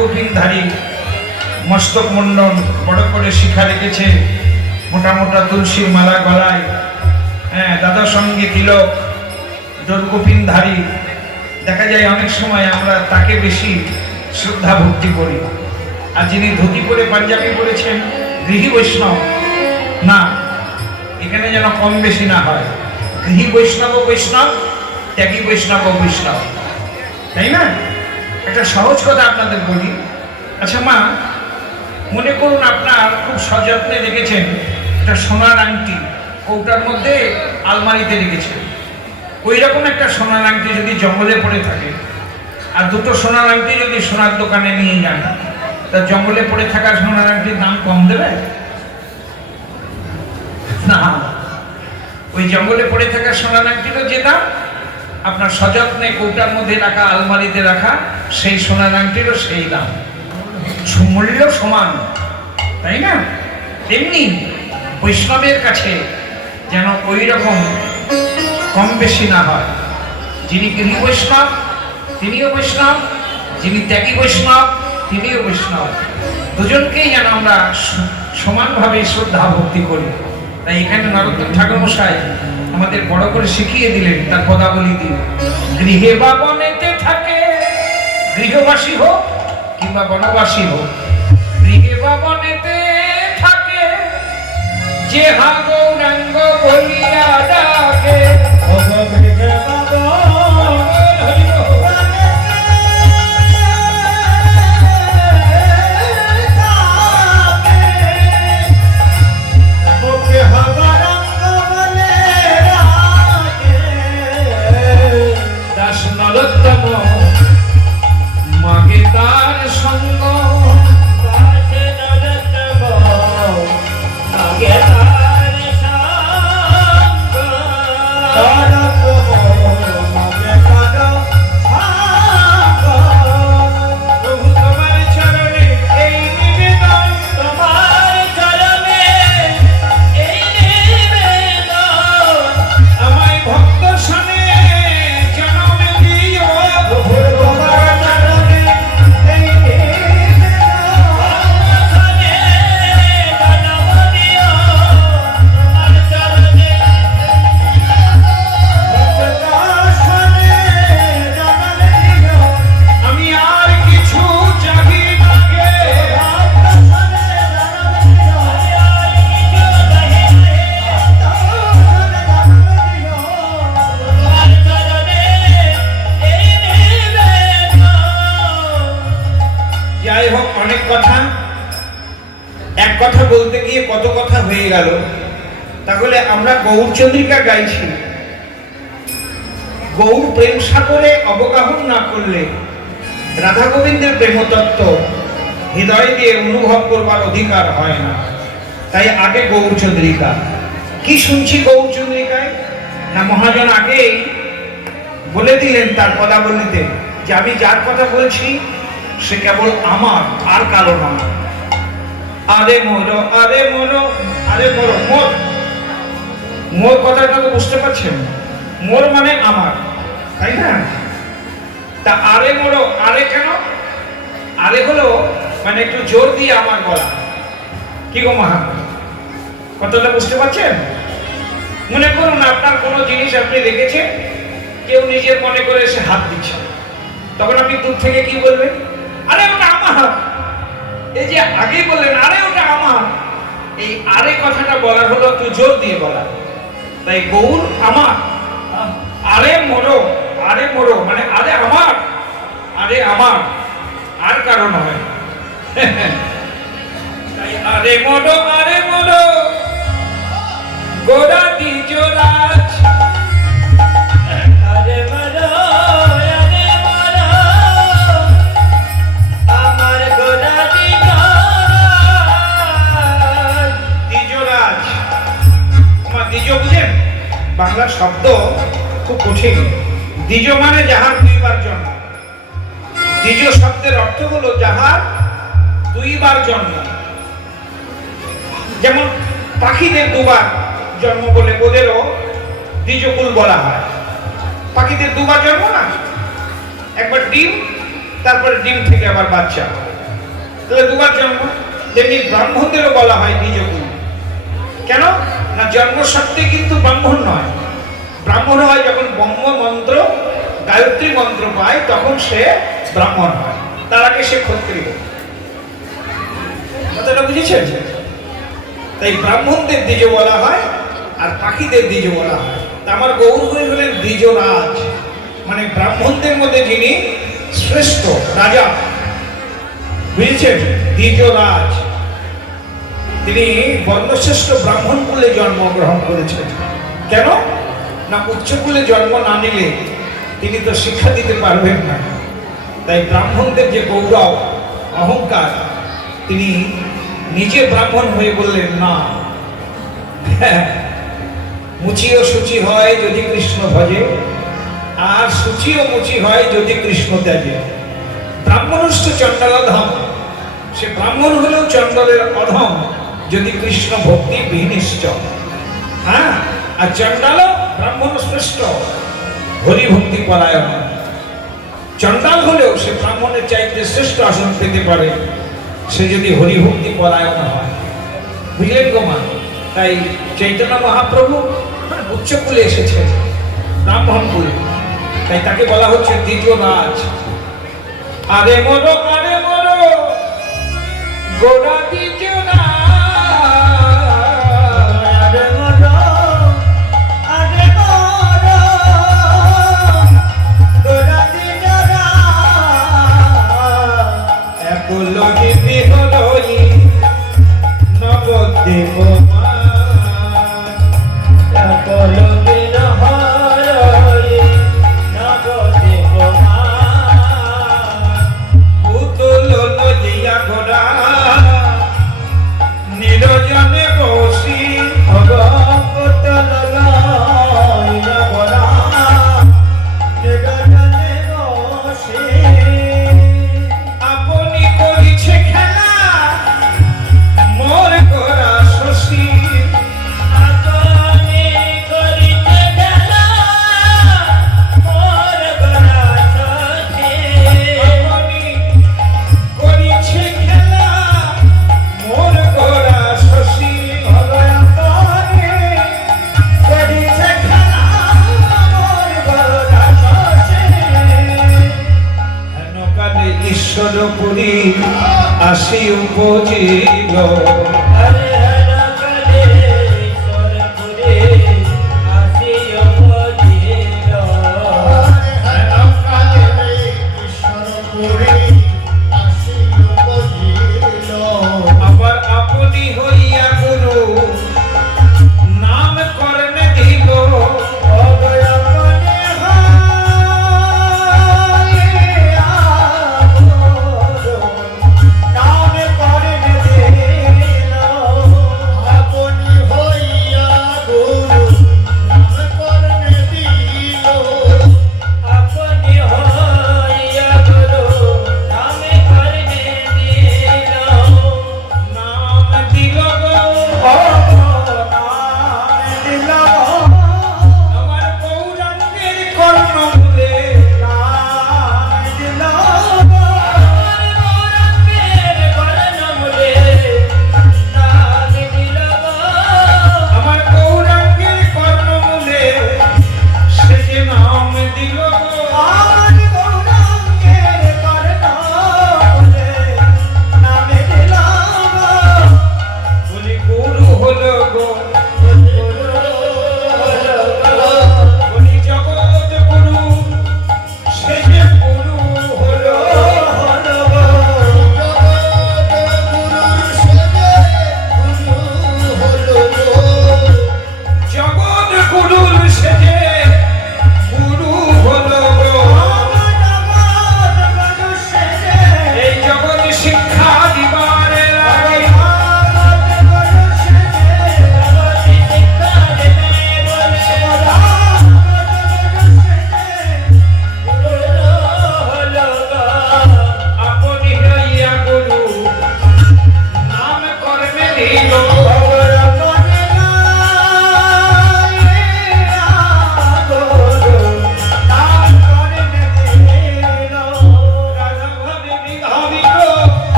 দৈর্ঘ্যপিনধারী মস্তক মুন্ডন, বড় করে শিখা রেখেছে, মোটা মোটা তুলসীর মালা গলায়, হ্যাঁ, দাদার সঙ্গে তিলক, দৈর্ঘ্যপিনধারী। দেখা যায় অনেক সময় আমরা তাকে বেশি শ্রদ্ধা ভক্তি করি। আর যিনি ধুতি পরে পাঞ্জাবি পরেছেন গৃহী বৈষ্ণব না, এখানে যেন কম বেশি না হয়। গৃহী বৈষ্ণব বৈষ্ণব, ত্যাগী বৈষ্ণব বৈষ্ণব, তাই না? একটা সহজ কথা আপনাদের বলি। আচ্ছা মা, মনে করুন আপনার খুব সযত্নে রেখেছেন একটা সোনার আংটি, কৌটার মধ্যে আলমারিতে রেখেছেন। ওই রকম একটা সোনার আংটি যদি জঙ্গলে পড়ে থাকে, আর দুটো সোনার আংটি যদি সোনার দোকানে নিয়ে যান, তা জঙ্গলে পড়ে থাকা সোনার আংটির দাম কম দেবে না? ওই জঙ্গলে পড়ে থাকা সোনার আংটিরও যে দাম, আপনার সযত্নে কৌটার মধ্যে রাখা, আলমারিতে রাখা সেই সোনার আংটিরও সেই দাম, মূল্য সমান, তাই না? তেমনি বৈষ্ণবের কাছে যেন ওই রকম কম বেশি না হয়। যিনি গৃহী বৈষ্ণব তিনিও বৈষ্ণব, যিনি ত্যাগী বৈষ্ণব তিনিও বৈষ্ণব। দুজনকেই যেন আমরা সমানভাবে শ্রদ্ধা ভক্তি করি। তাই এখানে নরোত্তম ঠাকুর মশাই আমাদের বড় করে শিখিয়ে দিলেন, তার পদাবলী দিয়ে। গৃহে বা বনেতে থাকে, গৃহবাসী হোক কিংবা বনবাসী হোক, গৃহে বা বনেতে থাকে, যে হা গৌরাঙ্গ বলিয়া ডাকে। দাস নরোত্তম মাগে তার সঙ্গ, এক কথা বলতে গিয়ে কত কথা হয়ে গেল। তাহলে আমরা গৌরচন্দ্রিকা গাইছি, গৌর প্রেম সাগরে অবগাহন না করলে রাধা গোবিন্দের প্রেমতত্ত্ব হৃদয় দিয়ে অনুভব করবার অধিকার হয় না। তাই আগে গৌরচন্দ্রিকা। কি শুনছি গৌরচন্দ্রিকায়? না, মহাজন আগেই বলে দিলেন তার পদাবলীতে যে আমি যার কথা বলছি সে কেবল আমার, আর কারো নয়। আরে মোরো, আরে মোরো, আরে মোরো, মোর। মোর কথাটা তো বুঝতে পারছেন? মোর মানে আমার, তাই না? তা আরে মোরো, আরে কেন? আরে হলো মানে একটু জোর দিয়ে আমার বলা। কি গো মহা, কথাটা বুঝতে পারছেন? মনে করুন আপনার কোনো জিনিস আপনি রেখেছেন, কেউ নিজের মনে করে এসে হাত দিচ্ছে, তখন আপনি দূর থেকে কি বলবেন? আরে ওটা আমার। এই যে আগেই বললেন আরে ওটা আমার, এই আরে কথাটা বলার হলো একটু জোর দিয়ে বলা। তাই গৌর আমার, আরে মোরো, আরে মোরো মানে আরে আমার, আরে আমার, আর কারণ হয়। তাই আরে মোরো, আরে মোরো, গোরা দ্বিজরাজ। আরে মোরো, আরে মোরো, আমার গোরা দ্বিজরাজ। দ্বিজরাজ, আমার দ্বিজ বুঝেন? বাংলা শব্দ খুব কঠিন। দ্বিজ মানে যাহার দুইবার জন্ম। দ্বিজ শব্দের অর্থ হলো যাহার দুইবার জন্ম। যেমন পাখিদের দুবার জন্ম বলে ওদেরও দ্বিজকুল বলা হয়। পাখিদের দুবার জন্ম না, একবার ডিম তারপরে ডিম থেকে আবার বাচ্চা, তাহলে দুবার জন্ম। তেমনি ব্রাহ্মণদেরও বলা হয় দ্বিজকুল। কেন না, জন্ম সত্ত্বে কিন্তু ব্রাহ্মণ নয়। ব্রাহ্মণ হয় যখন ব্রহ্ম মন্ত্র, গায়ত্রী মন্ত্র পায়, তখন সে ব্রাহ্মণ হয়, তার আগে সে ক্ষত্রিয়। কথাটা বুঝেছেন? তাই ব্রাহ্মণদের দ্বিজ বলা হয় আর পাখিদের দ্বিজ বলা হয়। তা আমার গৌর হয়ে হলেন দ্বিজরাজ, মানে ব্রাহ্মণদের মধ্যে যিনি শ্রেষ্ঠ রাজা, বুঝেছেন? দ্বিজরাজ। তিনি বর্ণশ্রেষ্ঠ ব্রাহ্মণ কুলে জন্মগ্রহণ করেছেন। কেন না, উচ্চকুলে জন্ম না নিলে তিনি তো শিক্ষা দিতে পারবেন না। তাই ব্রাহ্মণদের যে গৌরব, অহংকার, তিনি নিজে ব্রাহ্মণ হয়ে বললেন না, মুচিও সূচি হয় যদি কৃষ্ণ ভজে, আর সূচিও মুচি হয় যদি কৃষ্ণ ত্যাজে। ব্রাহ্মণস্থ চণ্ডালধম, সে ব্রাহ্মণ হলেও চণ্ডালের অধম যদি কৃষ্ণ ভক্তি বিনিশ্চ। হ্যাঁ, আর চণ্ডাল ব্রাহ্মণ শ্রেষ্ঠ হরি ভক্তি পরায়ণ। চণ্ডাল হলেও সে ব্রাহ্মণের চাইতে শ্রেষ্ঠ আসন পেতে পারে, সে যদি হরিভক্তি পরায়ণ হয়। বুঝলেন গো মা? তাই চৈতন্য মহাপ্রভু উচ্চকুলে এসেছে, ব্রাহ্মণ কুলে, তাই তাকে বলা হচ্ছে দ্বিজরাজ। আরে মরো আরে মরো গোড়া দ্বিজরাজ, আরে মরো আরে মরো গোড়া দ্বিজরাজ, একলগে বিহরই নবদ্বীপ মান, একলগে নহরই নবদ্বীপ মান, পুতুল নদিয়া গোড়া নিরজনে বসি ভগবত লইয়া গোড়া নিরজনে বসি, আপনি করিছে খেলা মোর গোড়া শশী, আপনি করিছে খেলা মোর গোড়া শশী, আপনি করিছে খেলা মোর গোড়া শশী, আপনি করিছে খেলা মোর গোড়া শশী। হেন কালে ঈশ্বর পুরী আসি উপজিল, আরে হেন কালে ঈশ্বর পুরী আসি উপজিল, হেন কালে ঈশ্বর পুরী আসি উপজিল, আবার আপনি হইয়া গুরু নাম করনে দিল, অদয়া মনে হাইয়া গুরু নাম করনে দিল,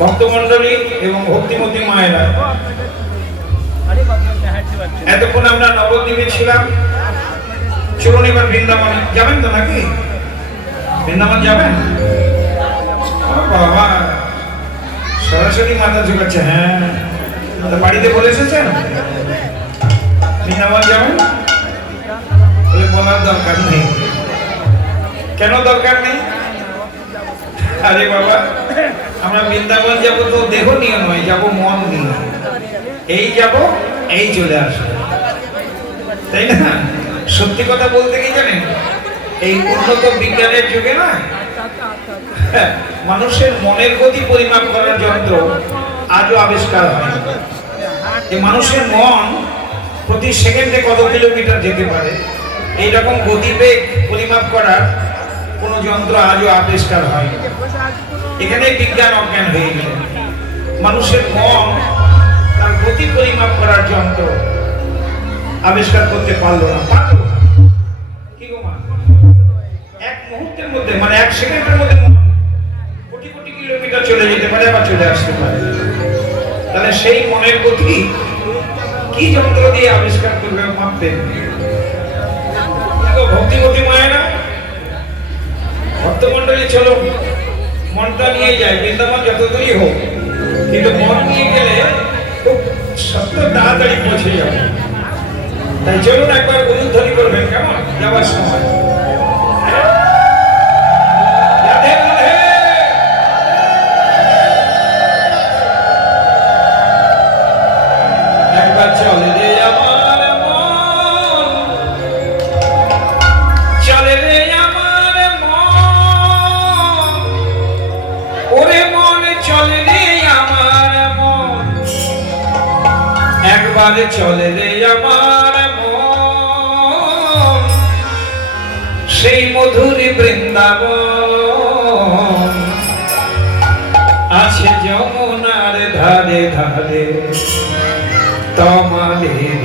ভক্তমণ্ডলী এবং ভক্তিমতী মায়েরা, এতক্ষণ আমরা নবদ্বীপে ছিলাম, চলুন এবার বৃন্দাবনে যাবেন তো নাকি? বৃন্দাবন যাবেন? বাবা সরাসরি মাথা ঝুঁকাচ্ছে। হ্যাঁ, বাড়িতে বলে এসেছেন বৃন্দাবন যাবেন বলে? বলার দরকার নেই। কেন দরকার নেই? আরে বাবা, আমরা বৃন্দাবন যাবো তো দেহ নিয়ে নয়, যাবো মন নিয়ে। এই যাব, এই চলে আসবে, তাই না? সত্যি কথা বলতে কি জানেন, এই উন্নত বিজ্ঞানের যুগে না, মানুষের মনের গতি পরিমাপ করার যন্ত্র আজও আবিষ্কার হয়। যে মানুষের মন প্রতি সেকেন্ডে কত কিলোমিটার যেতে পারে, এইরকম গতিবেগ পরিমাপ করার কোন যন্ত্র আজও আবিষ্কার হয়। এখানে বিজ্ঞান অজ্ঞান হয়ে গেল। মানুষের মন তার গতি পরিমাপ করার যন্ত্র আবিষ্কার করতে পারলো না। পারলো কি গো মা? এক মুহূর্তের মধ্যে, মানে এক সেকেন্ডের মধ্যে কোটি কোটি কিলোমিটার চলে যেতে পারে, আবার চলে আসতে পারে। তাহলে সেই মনের গতি কি যন্ত্র দিয়ে আবিষ্কার করবে মাপতে? ভক্তিমতী মায়েরা, ভক্তমন্ডলী, চলো মনটা নিয়ে যায়। বৃন্দাবন যত দূরই হোক, কিন্তু মন নিয়ে গেলে খুব সত্য তাড়াতাড়ি পৌঁছে যাবে। তাই চলুন একবার উলুধ্বনি করবেন, কেমন? যাওয়ার সময় একবার চলে রে আমার মন, চলে রে আমার মন, ওরে মন চলে রে আমার মন, একবার চলে রে আমার মন, সেই মধুর বৃন্দাবন আছে যমুনার ধারে ধারে তোমাদের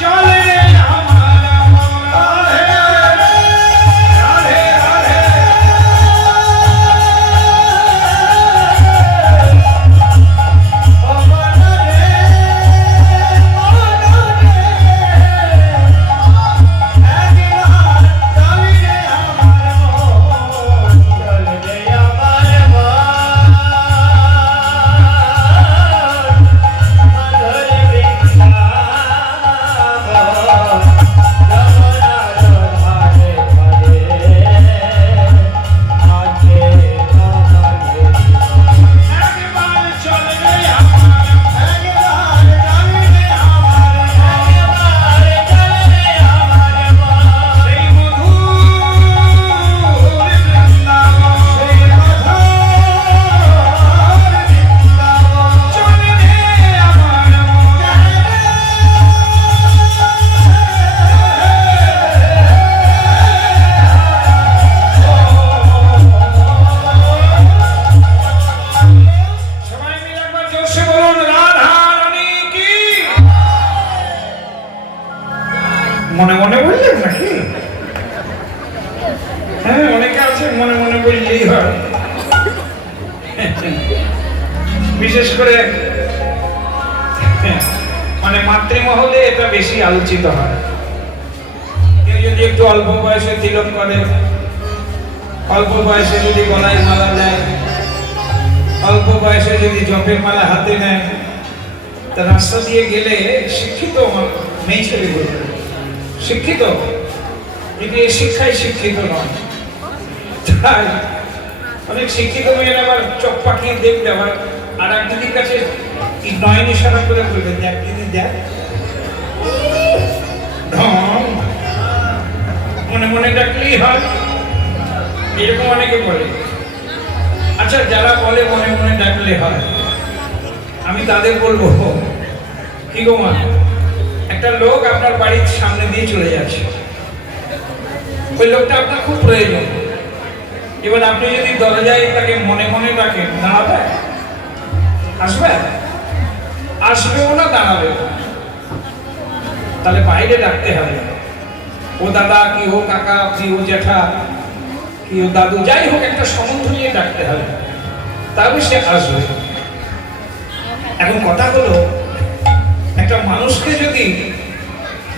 চলে মনে মনে বললেন নাকি? হ্যাঁ, অনেকে আছে মনে মনে বললেই হয়। বিশেষ করে মানে মাতৃমহলে এটা বেশি আলোচিত হয়। কেউ যদি একটু অল্প বয়সে তিলক করে, অল্প বয়সে যদি গলায় মালা দেয়, অল্প বয়সে যদি জপের মালা হাতে নেয়, তা রাস্তা দিয়ে গেলে শিক্ষিত মেয়ে ছেলে বলবে শিক্ষিত, কিন্তু এই শিক্ষায় শিক্ষিত নয়। তাই অনেক শিক্ষিত মেয়েরা আবার চোখ পাকিয়ে দেখবে, আবার আর এক দিদির কাছে নয়ন ইশারা করে বলবে, দেখ দিদি দেখ, মনে মনে ডাকলেই হয়, এরকম অনেকে বলে। আচ্ছা, যারা বলে মনে মনে ডাকলে হয়, আমি তাদের বলবো, কি গো মা, একটা লোক আপনার বাড়ির সামনে দিয়ে চলে যাচ্ছে, ওই লোকটা আপনার খুব প্রয়োজন, এবার আপনি যদি দরজায় তাকে মনে মনে ডাকেন, দাঁড়াবে? আসবে? আসবেও না, দাঁড়াবে? তাহলে বাইরে ডাকতে হবে, ও দাদা কি ও কাকা কি ও জ্যাঠা কি ও দাদু, যাই হোক একটা সম্বন্ধ নিয়ে ডাকতে হবে, তবে সে আসবে। এখন কথা হলো, একটা মানুষকে যদি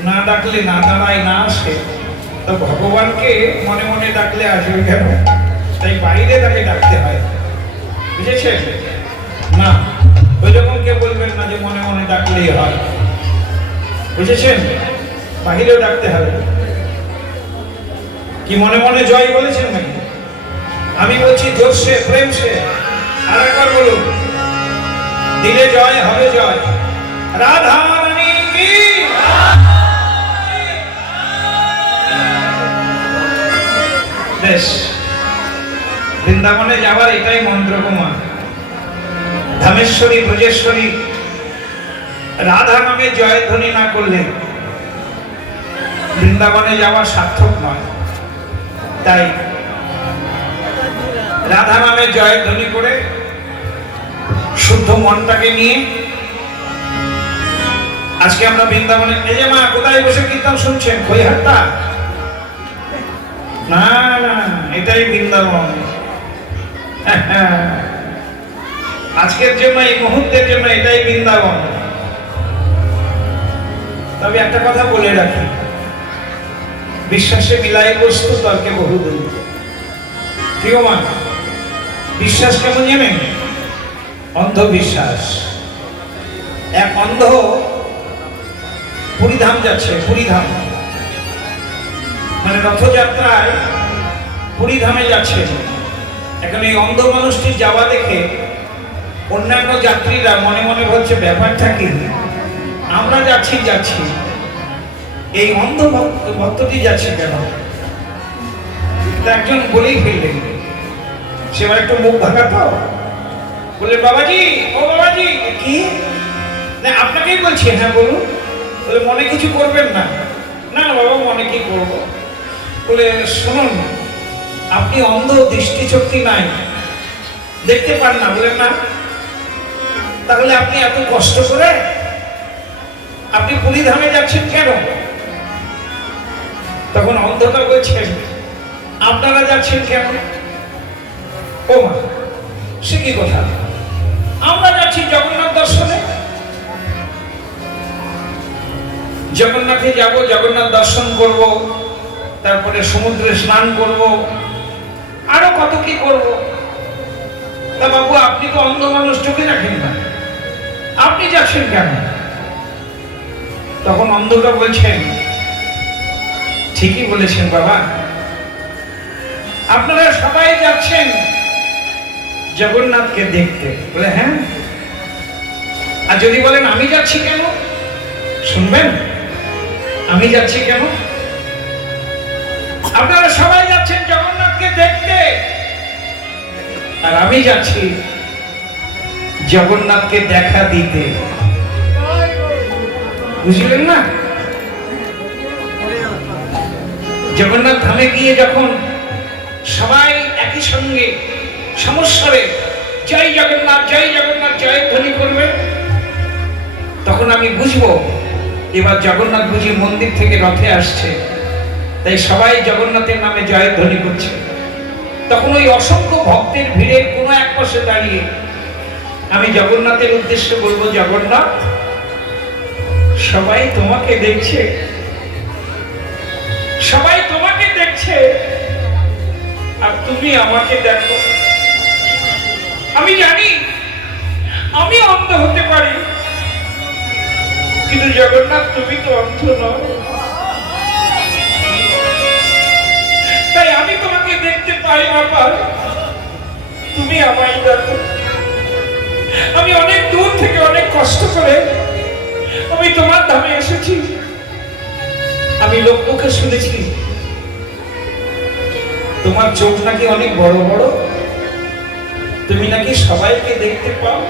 না ডাকলে, না দাঁড়ায়, না আসে, তো ভগবানকে মনে মনে ডাকলে আসবে কেন? তাই বাইরে তাকে ডাকতে হয়, বুঝেছেন না? ওই রকম কেউ বলবেন না যে মনে মনে ডাকলেই হয়, বুঝেছেন? বাহিরেও ডাকতে হবে। কি মনে মনে জয় বলেছেন নাকি? আমি বলছি জোরসে, প্রেম সে, আর একবার বলুন, দিলে জয় হবে জয়। রাধা রানী কি? বেশ, বৃন্দাবনে যাওয়ার এটাই মন্ত্রকমা। ধামেশ্বরী, ব্রজেশ্বরী রাধা নামে জয়ধ্বনি না করলে বৃন্দাবনে যাওয়া সার্থক নয়। তাই রাধা নামে জয়ধ্বনি করে শুদ্ধ মনটাকে নিয়ে আজকে আমরা বৃন্দাবনে, এই যে মা কোথায় বসে কীর্তন শুনছেন? খৈহাট্টা? না না, এটাই বৃন্দাবন। আজকের জন্য, এই মুহূর্তের জন্য এটাই বৃন্দাবন। তবে একটা কথা বলে রাখি, বিশ্বাসে মিলাই বস্তু, তর্কে বহুদূর। ঠিক মা? বিশ্বাস কেমন জানেন? অন্ধবিশ্বাস। এক অন্ধ পুরীধাম যাচ্ছে, পুরীধাম মানে রথযাত্রায় পুরীধামে যাচ্ছে। এখন এই অন্ধ মানুষটি যাওয়া দেখে অন্যান্য যাত্রীরা মনে মনে বলছে, ব্যাপারটা কি, আমরা যাচ্ছি, এই অন্ধ ভক্তটি যাচ্ছে কেন? একজন বলেই ফেললেন, সে এবার একটু মুখ ভাঙা তো, বললেন, বাবাজি, ও বাবাজি। কি? না, আপনাকেই বলছি। হ্যাঁ বলুন। বলে, মনে কিছু করবেন না? না বাবা, মনে কি করবো? বলে, শুনুন, আপনি অন্ধ, দৃষ্টিশক্তি নাই, দেখতে পান না। বলেন, না। তাহলে আপনি এত কষ্ট করে আপনি পুরীধামে যাচ্ছেন কেন? তখন অন্ধটা বলছেন, আপনারা যাচ্ছেন কেন? ও মা, সে কি কথা? আমরা যাচ্ছি জগন্নাথ দর্শনে। জগন্নাথে যাব, জগন্নাথ দর্শন করব, তারপরে সমুদ্রে স্নান করব, আরো কত কি করব। তা বাবু, আপনি তো অন্ধ মানুষ, চোখে রাখেন না, আপনি যাচ্ছেন কেন? তখন অন্ধটা বলছেন, ঠিকই বলেছেন বাবা, আপনারা সবাই যাচ্ছেন জগন্নাথকে দেখতে। বলে, হ্যাঁ। আর যদি বলেন আমি যাচ্ছি কেন, শুনবেন আমি যাচ্ছি কেন? আপনারা সবাই যাচ্ছেন জগন্নাথকে দেখতে, আর আমি যাচ্ছি জগন্নাথকে দেখা দিতে। বুঝলেন না? জগন্নাথ ধামে গিয়ে যখন সবাই একই সঙ্গে সমস্বরে জয় জগন্নাথ, জয় জগন্নাথ, জয় ধ্বনি করবে, তখন আমি বুঝবো এবার জগন্নাথ বুঝি মন্দির থেকে রথে আসছে, তাই সবাই জগন্নাথের নামে জয়ধ্বনি করছে। তখন ওই অসংখ্য ভক্তের ভিড়ের কোনো এক পাশে দাঁড়িয়ে আমি জগন্নাথের উদ্দেশ্যে বলবো, জগন্নাথ, সবাই তোমাকে দেখছে, সবাই তোমাকে দেখছে, আর তুমি আমাকে দেখো। আমি জানি আমি অন্ধ হতে পারি, কিন্তু জগন্নাথ তুমি তো অন্ধ নও, তাই আমি তোমাকে দেখতে পাই না পাই, তুমি আমায় দেখো। আমি অনেক দূর থেকে অনেক কষ্ট করে আমি তোমার ধামে এসেছি। আমি লোক মুখে শুনেছি তোমার চোখ নাকি অনেক বড় বড়, তুমি নাকি সবাইকে দেখতে পাও।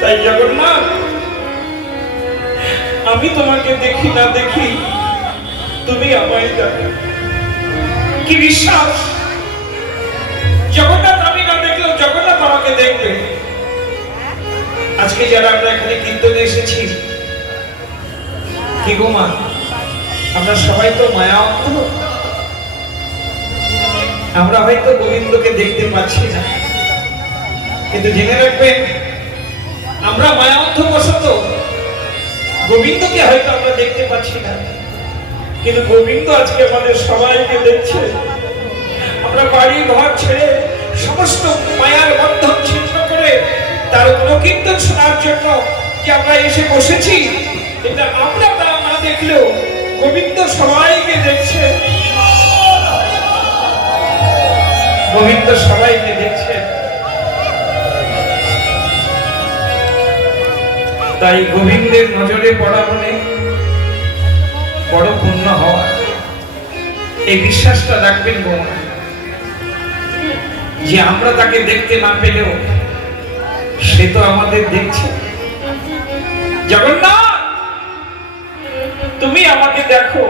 তাই জগন্নাথ, আমি তোমাকে দেখি না দেখি, তুমি আমায় দেখো। কি বিশ্বাস! জগন্নাথ আমি না দেখলেও জগন্নাথ আমাকে দেখবে। আজকে যারা আমরা এখানে কীর্তনে এসেছি, কি গো মা, আমরা সবাই তো মায়া অন্ধ। আমরা হয়তো গোবিন্দকে দেখতে পাচ্ছি না, কিন্তু জেনে রাখবেন, আমরা মায়া অন্ধ বশত গোবিন্দকে হয়তো আমরা দেখতে পাচ্ছি না, কিন্তু গোবিন্দ আজকে আমাদের সবাইকে দেখছে। আমরা বাড়ি ঘর ছেড়ে সমস্ত মায়ার বন্ধন ছিন্ন করে তার গুণকীর্তন শোনার জন্য যে আমরা এসে বসেছি, এটা আমরা তা না দেখলেও গোবিন্দ সবাইকে দেখছে, গোবিন্দ সবাইকে দেখছে। তাই গোবিন্দের নজরে পড়া মানে বড় পুণ্য হওয়া, এই বিশ্বাসটা রাখবেন বোন, যে আমরা তাকে দেখতে না পেলেও সে তো আমাদের দেখছে। জগন্নাথ, তুমি আমাকে দেখো,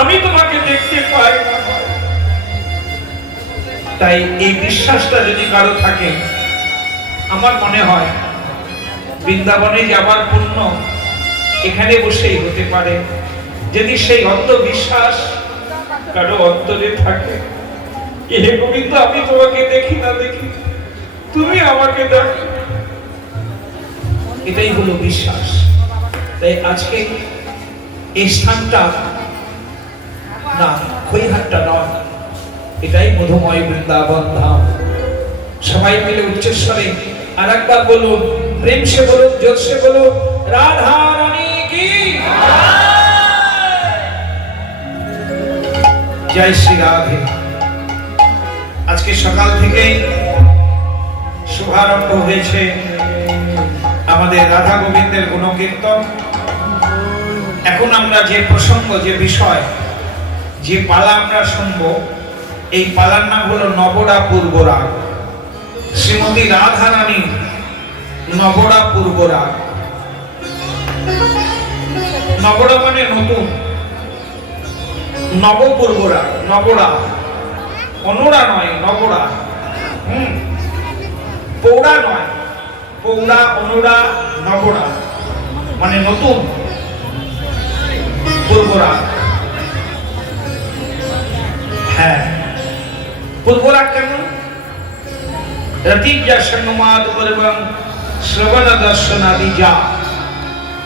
আমি তোমাকে দেখতে পাই না। তাই এই বিশ্বাসটা যদি কারো থাকে, আমার মনে হয় বৃন্দাবনে যাবার পুণ্য এখানে বসেই হতে পারে, যদি সেই অন্ধ বিশ্বাস কারো অন্তরে থাকে। হে গোবিন্দ, আমি তোমাকে দেখি না দেখি, তুমি আমাকে দেখো, এটাই হলো বিশ্বাস। তাই আজকে এই স্থানটা না খৈহাটটা নয়, এটাই মধুময় বৃন্দাবন ধাম। সবাই মিলে উচ্চস্বরে আর একবার বলুন, প্রেম সে বলুন, জোর সে বলুন, রাধা রানী কি জয় শ্রী রাধে। আজকে সকাল থেকেই শুভারম্ভ হয়েছে আমাদের রাধা গোবিন্দের গুণকীর্তন। এখন আমরা যে প্রসঙ্গ, যে বিষয়, যে পালা আমরা শুনব, এই পালার নাম হলো নবরা পূর্বরাগ। শ্রীমতী রাধা রানী নবরা পূর্বরাগ। নবরা মানে নতুন, নবপূর্বরাগ, নবরা, অনুরা নয়, নবরা। পৌরা নয়, পৌরা, অনুরা, নবরা মানে নতুন, পূর্বরাগ। হ্যাঁ, পূর্বরাগ কেমন? রতিজ্ঞা সংমাদ পর্বং শ্রবণ দর্শনাদি যা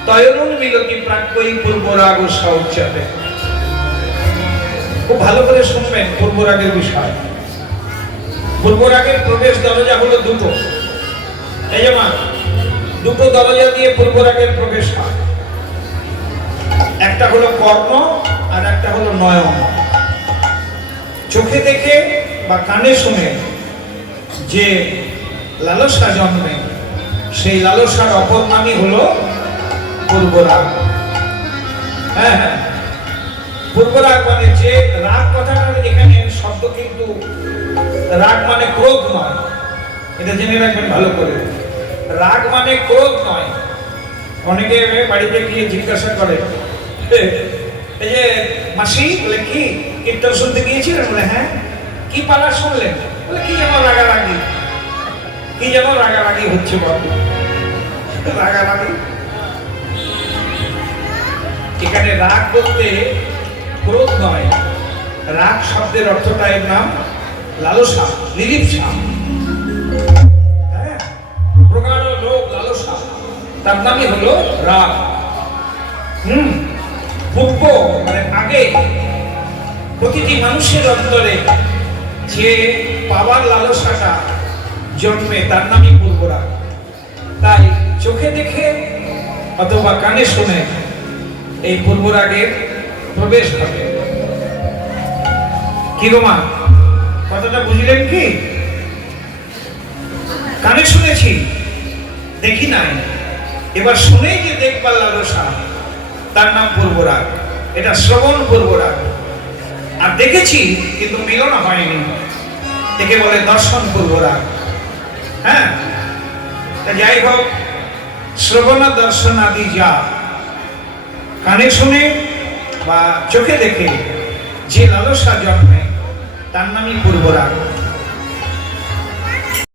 তয়রুণ মিলতি প্রাক্কই পূর্বরাগ সৌচ্যতে। খুব ভালো করে শুনবেন পূর্বরাগের বিষয়। পূর্বরাগের প্রবেশ দরজা হলো দুটো, এই যে মা, দুটো দরজা দিয়ে পূর্বরাগের প্রবেশ হয়। একটা হলো কর্ণ আর একটা হলো নয়ন। চোখে দেখে বা কানে শুনে যে লালসা জন্মে, সেই লালসার অপর নামই হলো পূর্বরাগ। হ্যাঁ হ্যাঁ, পূর্বরাগ মানে যে রাগ, কথাটার এখানে শব্দ কিন্তু রাগ মানে ক্রোধ নয়, এটা জেনে রাখবেন ভালো করে। রাগ মানে ক্রোধ নয়। অনেকে বাড়িতে গিয়ে জিজ্ঞাসা করে, এই যে মাসি, বলে কি কীর্তন শুনতে গিয়েছিলেন? বলে হ্যাঁ। কি পালা শুনলেন? বলে কি যেন রাগারাগি, কি যেন রাগারাগি হচ্ছে, বল রাগারাগি। এখানে রাগ বলতে ক্রোধ নয়, রাগ শব্দের অর্থটা এর নাম লালসা, লিলিপসা। হ্যাঁ, প্রগাঢ় লোভ লালসা, তার নামই হলো রাগ। পূর্ব মানে আগে প্রতিটি মানুষের অন্তরে যে পাওয়ার লালসাটা জন্মে তার নামই পূর্ব রাগ। তাই চোখে দেখে অথবা কানে শুনে এই পূর্ব রাগের প্রবেশ ঘটে। কি গো মা, কথাটা বুঝলেন কি? কানে শুনেছি, দেখি নাই, এবার শুনেই যে দেখবার লালসা, তার নাম পূর্ব রাগ। এটা শ্রবণ পূর্ব রাগ। আর দেখেছি কিন্তু মিলন হয়নি, একে বলে দর্শন পূর্ব রাগ। হ্যাঁ, যাই হোক, শ্রবণ দর্শন আদি যা কানে শুনে বা চোখে দেখে যে লালসা জন্মে তার নামই পূর্ব রাগ।